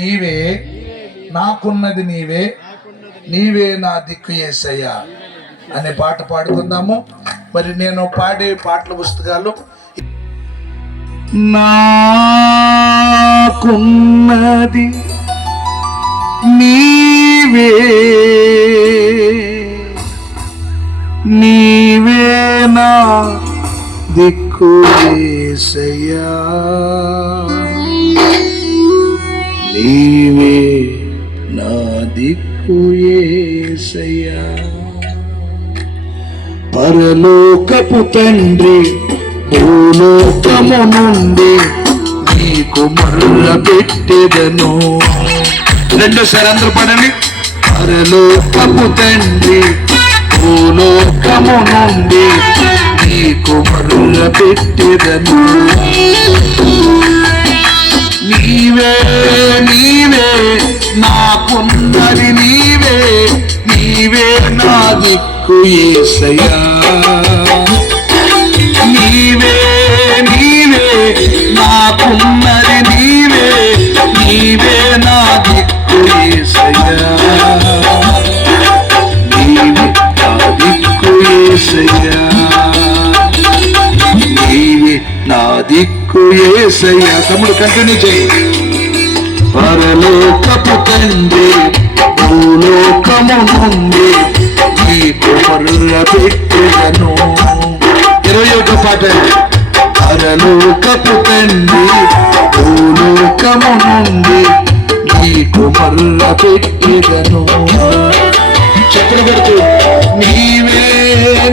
నీవే నాకున్నది నీవే నీవే నా దిక్కు ఏసయ్యా అనే పాట పాడుకుందాము. మరి నేను పాడే పాటల పుస్తకాలు నాకున్నది నీవే నీవే నా దిక్కు ఏసయ్యా. నీవే నా దిక్కు ఏసయ్యా. పరలోకపు తండ్రి భూలోకము నుండి నీకు మరల పెట్టెదను. రెండోసారి అందరూ పడండి. పరలోకము తండ్రి భూలోకము నుండి నీకు మరల పెట్టెదను. నీవే నీవే నాకున్నది నీవే నీవే నా దిక్కు ఏసయ్యా. నీవే నీవే నాకున్నది నీవే నీవే నా దిక్కు ఏసయ్యా. నీవే నా దిక్కు ఏసయ్యా. నీవే నా దిక్కు ఏసయ్యా తమ్ముడు కంటిన్యూ చేయి. పరలోకపు తండ్రి భూలోకము నుండి నీకు మర్ర పెట్టెదను ఇరవై ఒక పాట. పరలోకపు తండ్రి భూలోకము నుండి నీకు మర్ర పెట్టెదను చప్పుడు పెడుతూ. నీవే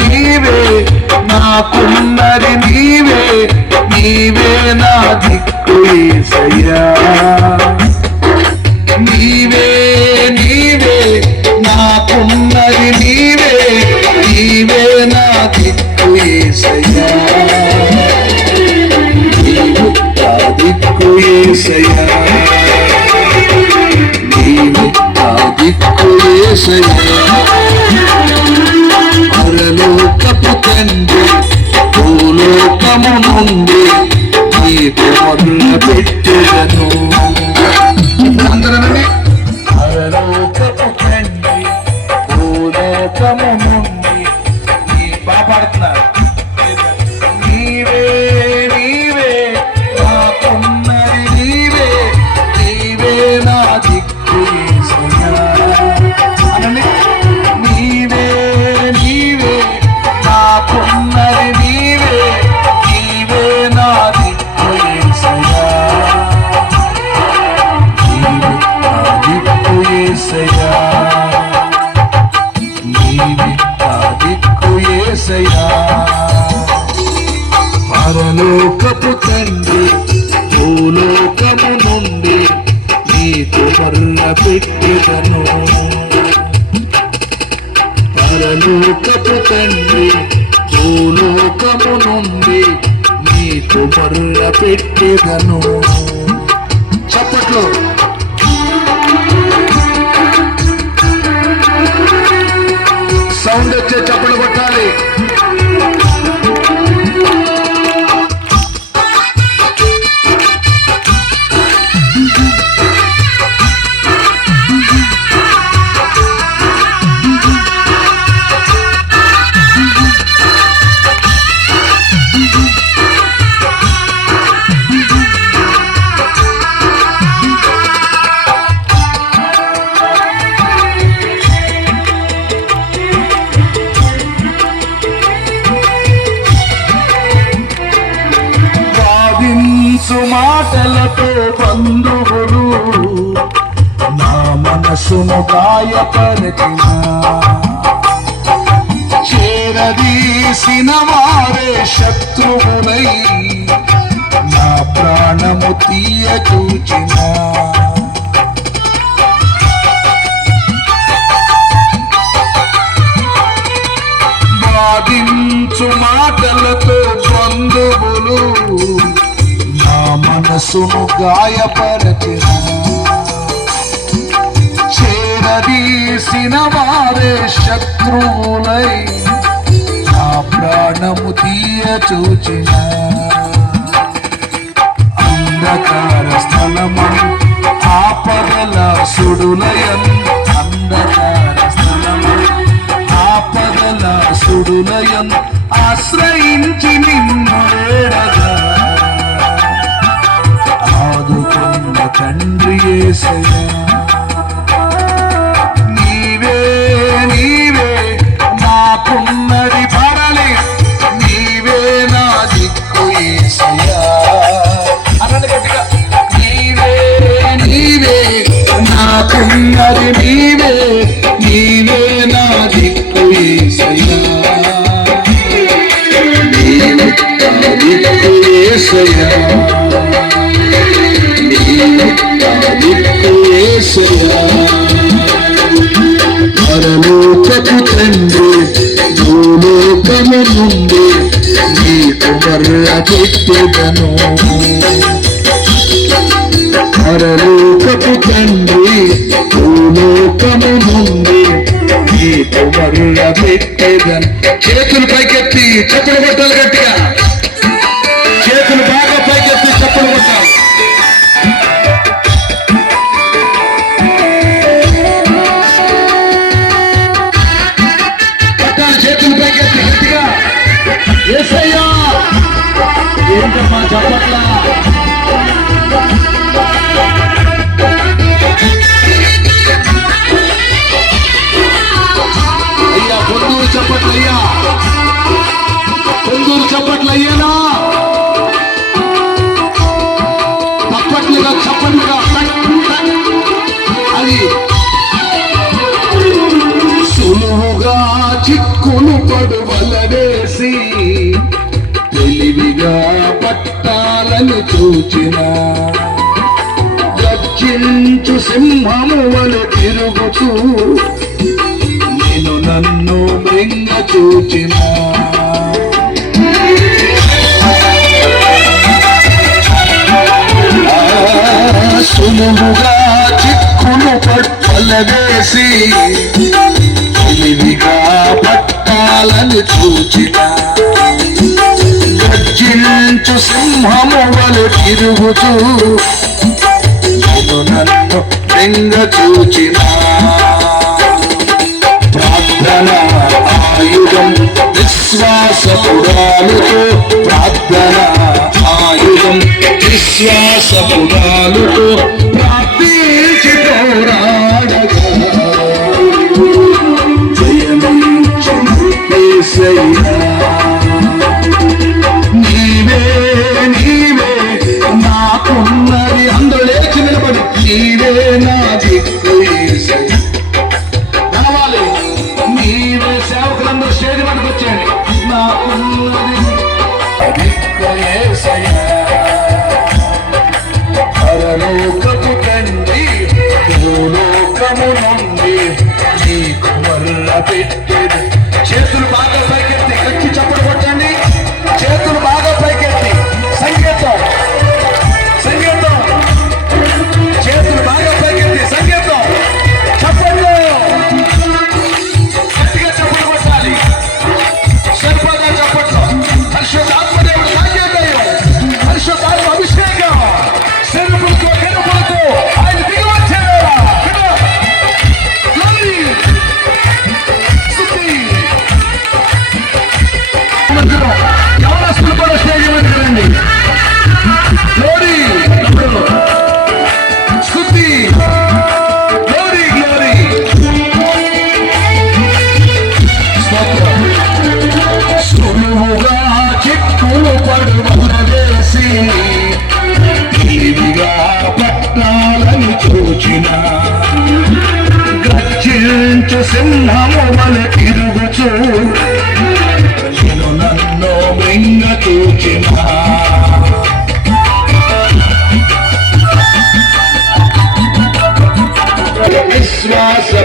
నీవే నాకున్నది నీవే నా దిక్కు ఏసయ్యా నీవే నీవే నాకున్నది నీవే నీవే నా దిక్కు ఏసయ్యా నీవు నా దిక్కు ఏసయ్యా నీవు నా దిక్కు ఏసయ్యా పరలోకపు తండ్రి భూలోకము నుండి నీకు మొదలు పెట్టెదను చప్పట్లో మనసు మాటలతో బంధువులు నా మనసును గాయపరిచిన చేరదీసిన వారే శత్రువులై నా ప్రాణము తీయ మనసును గాయపరచిన. చేరదీసిన వారే శత్రువులై నా ప్రాణము తీయ చూచిన అంధకార స్థలము ఆపద సుడులయం అంధకార స్థలము ఆపదల సుడులయం ఆశ్రయించి నిన్ను వేడగా. నీవే నీవే నాకున్నది పడలే. నీవే నా దిక్కు యేసయ్యా అనండి గట్టిగా. నీవే నీవే నాకున్నది నీవే. నీవే నా దిక్కు యేసయ్యా పరలోకపు తండ్రి భూలోకము నుండి నీకు మర్ర పెట్టెదను పరలోకపు తండ్రి భూలోకము నుండి నీకు మర్ర చేతులు పైకెత్తి చెప్పులు బట్టలు గట్టిగా. తెలివిగా పట్టాలను చూచిన. గర్జించు సింహము వలె తిరుగుతూ నేను నన్ను మృంగ చూచిన. సులువుగా చిక్కును పట్టలవేసి తెలివిగా పట్టాలని చూచిన. గర్జించు సింహము వలె తిరుగుతూ. నేను నన్ను లింగ చూచిన. ప్రార్థన ఆయుధం విశ్వాస విశ్వాసపురాలుతో. ప్రార్థన ఆయుధం విశ్వాసపురాలుతో. ప్రార్థించి నీకు మల్ల పెట్టేది చేతులు బాగా సింహము వలె తిరుగుచూ నన్ను మింగ తూచినా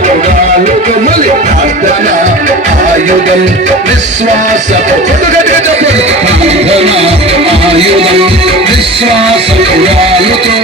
విశ్వాసముగాలుగములి ప్రార్థన ఆయుధం విశ్వాసము ప్రార్థన ఆయుధం విశ్వాసముగాలుతో